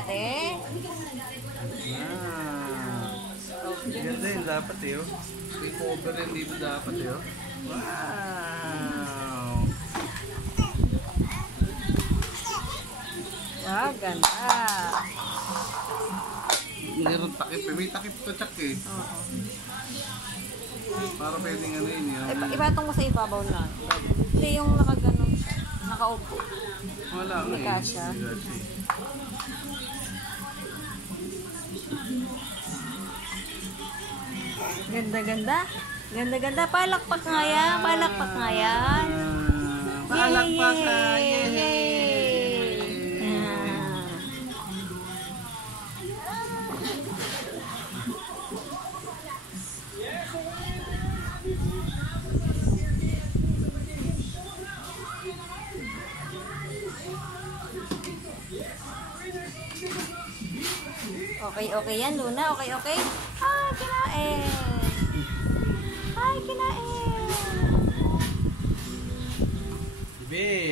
ate. Ganda yun dapat eh. May cover yun dito dapat eh. Wow! Wow, ganda. Meron takip eh. May takip to Chak eh. Oo. Para pwedeng ano yun yun. Ipatong mo sa ibabaw lang. Hindi yung nakaganon siya. Nakaupo. Wala nga Hindi eh. kasya. Ganda-ganda. Ganda-ganda. Palakpak nga yan. Palakpak nga yan. Palakpak ka. Yay! Okay yan, Luna. Okay. Ay, kinain. Ay, kinain. Babe.